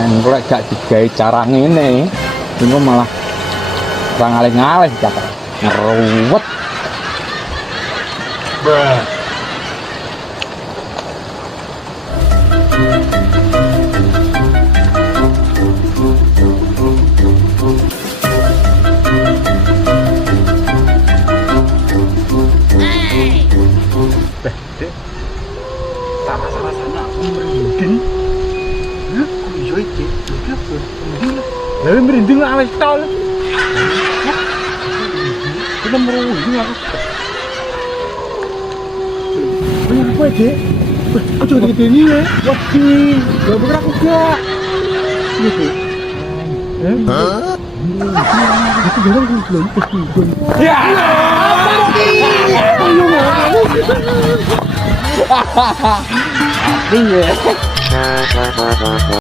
Engko lek gak digawe cara ngene, engko malah ora ngalih-ngalih cak. Ngeruwet. Sama-sama sana merinding. Hah? Iya iki. Iki merinding. Lah merinding awes tol. Kita merinding aku. Banyak apa aja? Ojo gede ini ya. Waduh, gak bergerak juga. Gitu. Hah? Itu belum. Ya. Iya.